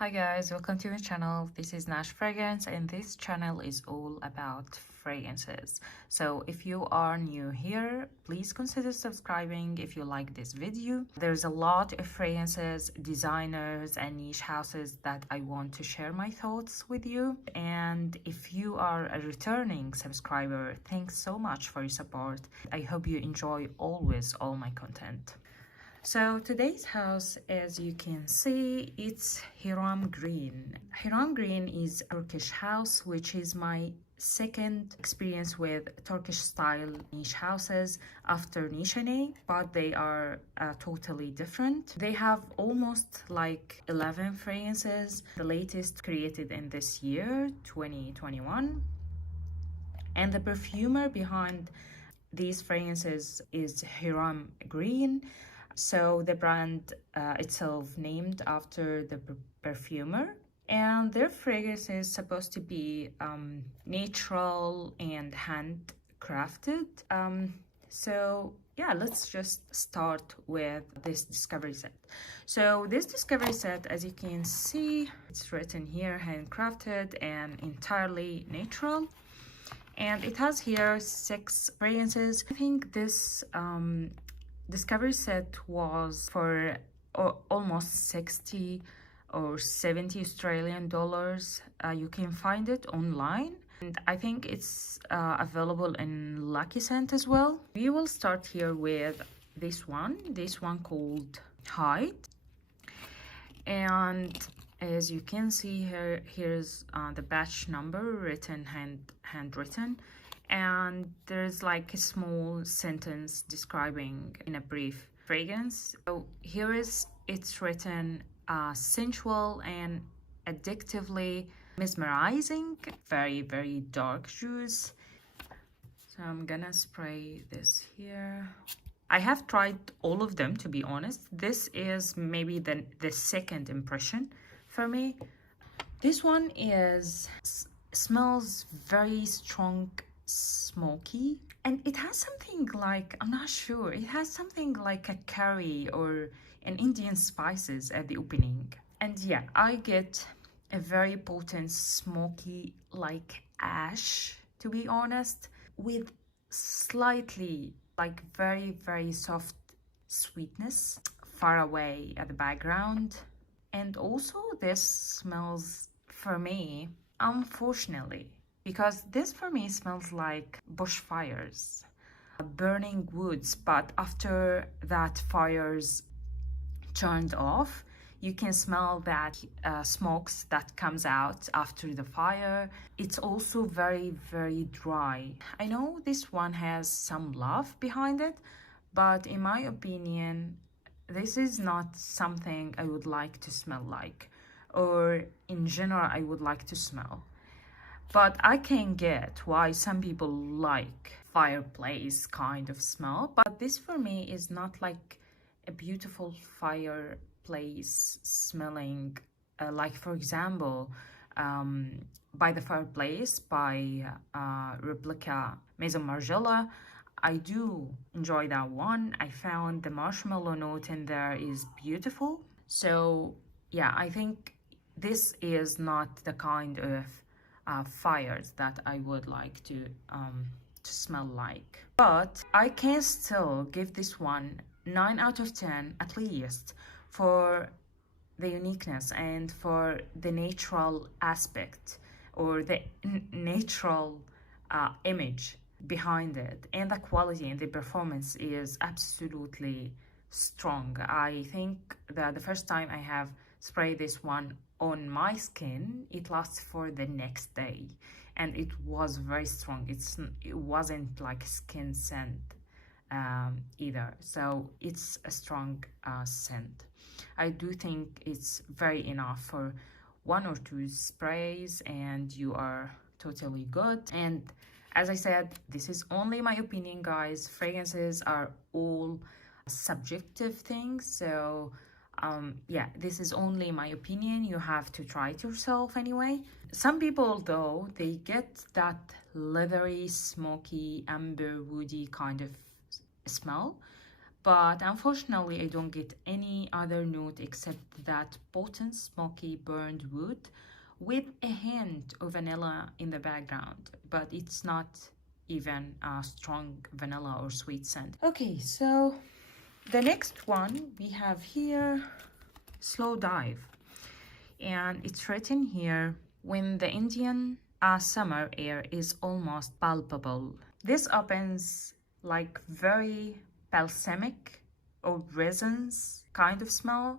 Hi guys, welcome to my channel. This is Nash Fragrance and this channel is all about fragrances. So if you are new here, please consider subscribing if you like this video. There's a lot of fragrances, designers and niche houses that I want to share my thoughts with you. And if you are a returning subscriber, thanks so much for your support. I hope you enjoy always all my content. So today's house, as you can see, it's Hiram Green. Hiram Green is a Turkish house, which is my second experience with Turkish style niche houses after Nishane, but they are totally different. They have almost like 11 fragrances, the latest created in this year, 2021. And the perfumer behind these fragrances is Hiram Green. So the brand itself named after the perfumer, and their fragrance is supposed to be natural and handcrafted. So yeah, let's just start with this discovery set. So this discovery set, as you can see, it's written here handcrafted and entirely natural. And it has here 6 fragrances. I think this discovery set was for almost 60 or 70 Australian dollars. You can find it online, and I think it's available in Lucky Scent as well. We will start here with this one called Hyde. And as you can see here, here's the batch number written, handwritten, and there's like a small sentence describing in a brief fragrance. So here is it's written sensual and addictively mesmerizing, very dark juice. So I'm gonna spray this here. I have tried all of them, to be honest. This is maybe the second impression for me. This one smells very strong, smoky, and it has something like, I'm not sure, it has something like a curry or an Indian spices at the opening. And yeah, I get a very potent smoky like ash, to be honest, with slightly like very soft sweetness far away at the background. And also this smells, for me, unfortunately, because this for me smells like bushfires, burning woods, but after that fires turned off, you can smell that smokes that comes out after the fire. It's also very dry. I know this one has some love behind it, but in my opinion, this is not something I would like to smell like, or in general I would like to smell. But I can get why some people like fireplace kind of smell, but this for me is not like a beautiful fireplace smelling, like for example, By the Fireplace by Replica Maison Margiela. I do enjoy that one. I found the marshmallow note in there is beautiful. So yeah, I think this is not the kind of fires that I would like to smell like. But I can still give this one 9 out of 10 at least for the uniqueness and for the natural aspect, or the natural image behind it, and the quality and the performance is absolutely strong. I think that the first time I have sprayed this one on my skin, it lasts for the next day, and it was very strong. It wasn't like skin scent either, so it's a strong scent. I do think it's very enough for 1 or 2 sprays and you are totally good. And as I said, this is only my opinion, guys. Fragrances are all subjective things, so yeah, this is only my opinion. You have to try it yourself anyway. Some people though, they get that leathery, smoky, amber, woody kind of smell, but unfortunately I don't get any other note except that potent smoky burned wood with a hint of vanilla in the background, but it's not even a strong vanilla or sweet scent. Okay, so the next one we have here, Slowdive, and it's written here, when the Indian summer air is almost palpable. This opens like very balsamic or resins kind of smell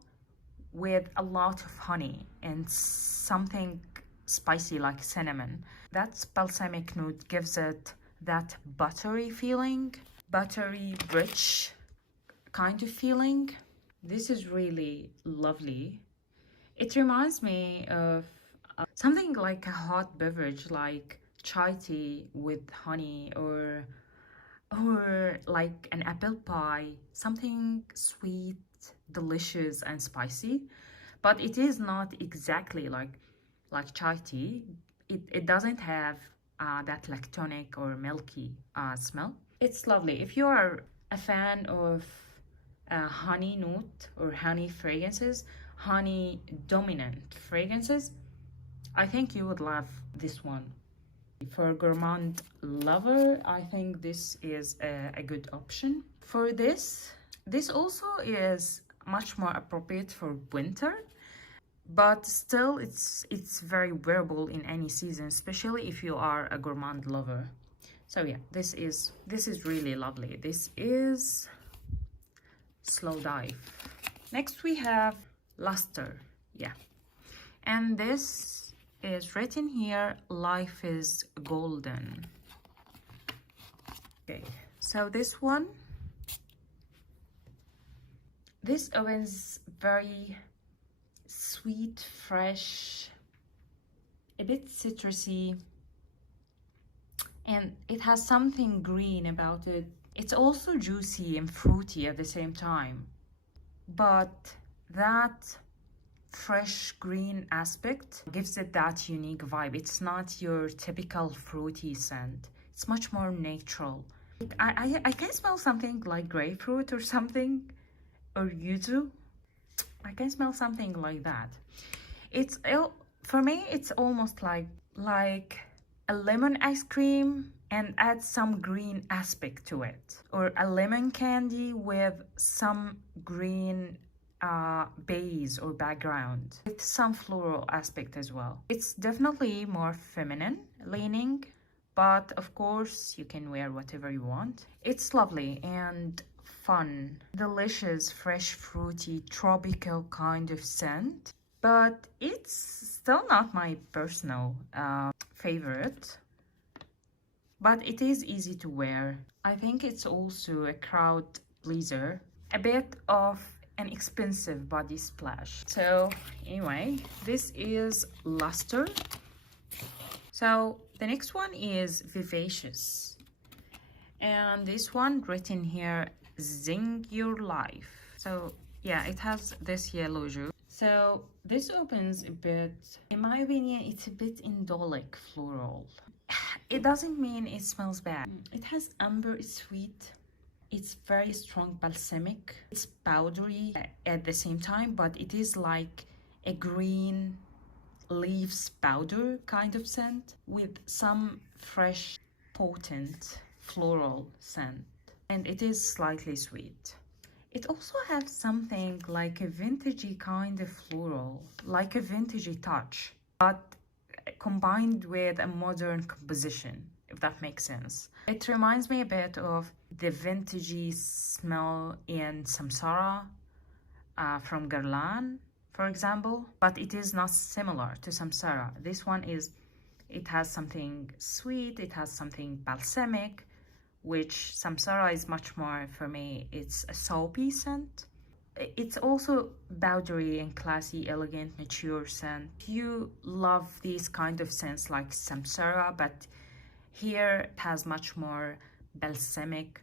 with a lot of honey and something spicy like cinnamon. That balsamic note gives it that buttery feeling, buttery rich kind of feeling. This is really lovely. It reminds me of something like a hot beverage like chai tea with honey, or like an apple pie, something sweet, delicious and spicy. But it is not exactly like chai tea. It doesn't have that lactonic or milky smell. It's lovely. If you are a fan of honey note or honey fragrances, honey dominant fragrances, I think you would love this one. For a gourmand lover, I think this is a good option. For this also is much more appropriate for winter, but still it's very wearable in any season, especially if you are a gourmand lover. So yeah, this is really lovely. This is Slowdive. Next we have Luster. Yeah, and this is written here, life is golden. Okay, so this opens very sweet, fresh, a bit citrusy, and it has something green about it. It's also juicy and fruity at the same time, but that fresh green aspect gives it that unique vibe. It's not your typical fruity scent. It's much more natural. I can smell something like grapefruit or something, or yuzu. I can smell something like that. It's for me it's almost like a lemon ice cream and add some green aspect to it, or a lemon candy with some green base or background with some floral aspect as well. It's definitely more feminine leaning, but of course you can wear whatever you want. It's lovely and fun, delicious, fresh, fruity, tropical kind of scent, but it's still not my personal favorite, but it is easy to wear. I think it's also a crowd pleaser, a bit of an expensive body splash. So anyway, this is Luster. So the next one is Vivacious, and this one written here, zing your life. So yeah, it has this yellow juice. So this opens a bit, in my opinion, it's a bit indolic floral. It doesn't mean it smells bad. It has amber, it's sweet, it's very strong balsamic, it's powdery at the same time, but it is like a green leaves powder kind of scent with some fresh potent floral scent, and it is slightly sweet. It also has something like a vintagey kind of floral, like a vintagey touch, but combined with a modern composition, if that makes sense. It reminds me a bit of the vintagey smell in Samsara from Guerlain, for example, but it is not similar to Samsara. This one it has something sweet, it has something balsamic, which Samsara is much more, for me, it's a soapy scent. It's also powdery and classy, elegant, mature scent. If you love these kind of scents like Samsara, but here it has much more balsamic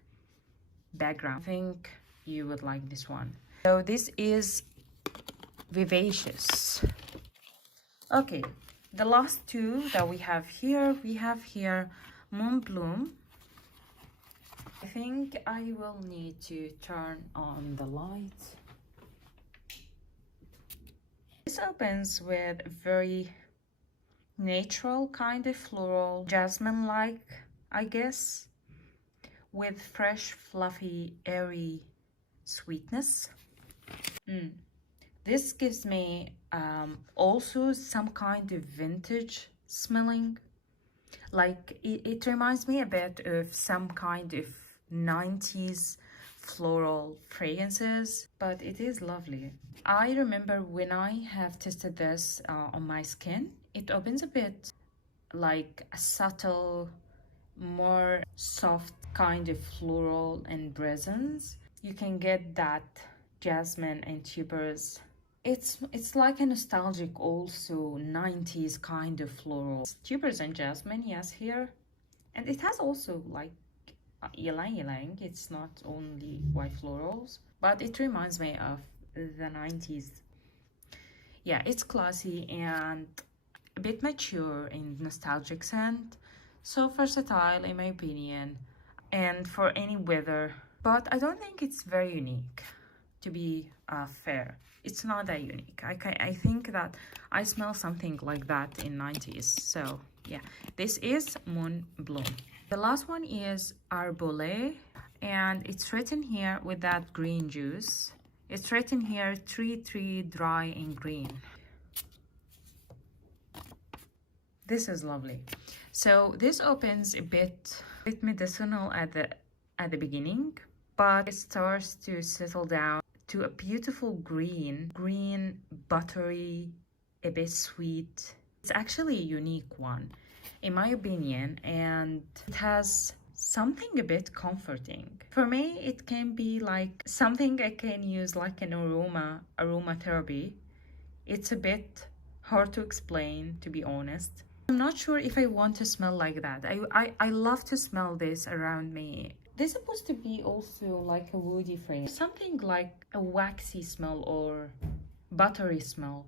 background, I think you would like this one. So this is Vivacious. Okay, the last two that we have here Moon Bloom. I think I will need to turn on the light. This opens with a very natural kind of floral, jasmine-like, I guess, with fresh, fluffy, airy sweetness. This gives me also some kind of vintage smelling. Like it reminds me a bit of some kind of 90s floral fragrances, but it is lovely. I remember when I have tested this on my skin, it opens a bit like a subtle, more soft kind of floral and resins. You can get that jasmine and tubers. It's like a nostalgic also 90s kind of floral. Tubers and jasmine, yes, here. And it has also like ylang ylang. It's not only white florals, but it reminds me of the 90s. Yeah, it's classy and a bit mature in nostalgic scent. So versatile in my opinion, and for any weather. But I don't think it's very unique, to be fair. It's not that unique. I think that I smell something like that in 90s. So yeah, this is Moon Bloom. The last one is Arbole, and it's written here with that green juice. It's written here tree dry and green. This is lovely. So this opens a bit medicinal at the beginning, but it starts to settle down to a beautiful green, buttery, a bit sweet. It's actually a unique one, in my opinion, and it has something a bit comforting. For me, it can be like something I can use like an aromatherapy. It's a bit hard to explain, to be honest. I'm not sure if I want to smell like that. I love to smell this around me. This is supposed to be also like a woody fragrance, something like a waxy smell or buttery smell.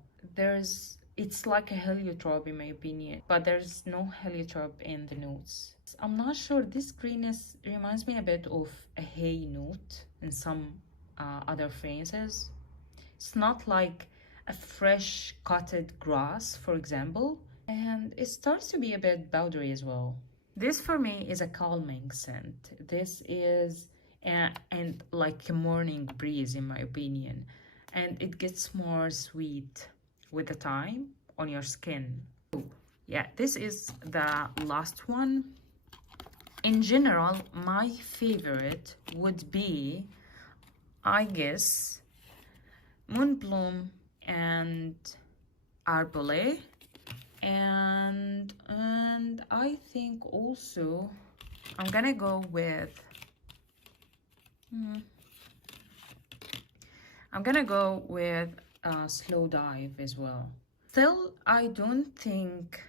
It's like a heliotrope in my opinion, but there's no heliotrope in the notes. I'm not sure. This greenness reminds me a bit of a hay note in some other fragrances. It's not like a fresh cutted grass, for example, and it starts to be a bit powdery as well. This for me is a calming scent. This is and like a morning breeze in my opinion, and it gets more sweet with the time on your skin. Yeah, this is the last one. In general, my favorite would be, I guess, Moon Bloom and Arbole, and I think also I'm gonna go with Slowdive as well. Still, I don't think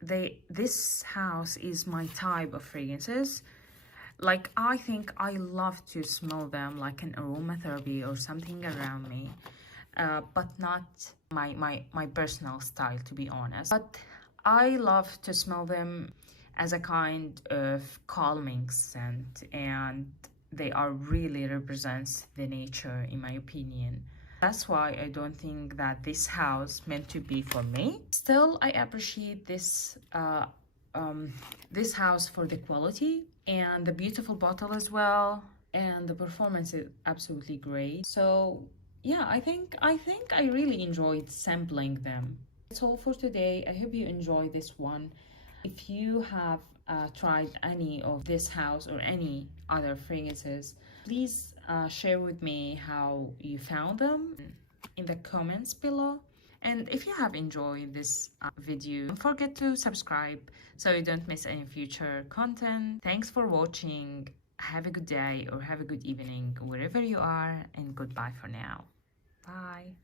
this house is my type of fragrances. Like, I think I love to smell them like an aromatherapy or something around me, but not my personal style, to be honest. But I love to smell them as a kind of calming scent, and they are really represents the nature in my opinion. That's why I don't think that this house meant to be for me. Still, I appreciate this this house for the quality and the beautiful bottle as well, and the performance is absolutely great. So yeah, I think I really enjoyed sampling them. That's all for today. I hope you enjoyed this one. If you have tried any of this house or any other fragrances, please share with me how you found them in the comments below. And if you have enjoyed this video, don't forget to subscribe so you don't miss any future content. Thanks for watching. Have a good day or have a good evening wherever you are, and goodbye for now. Bye.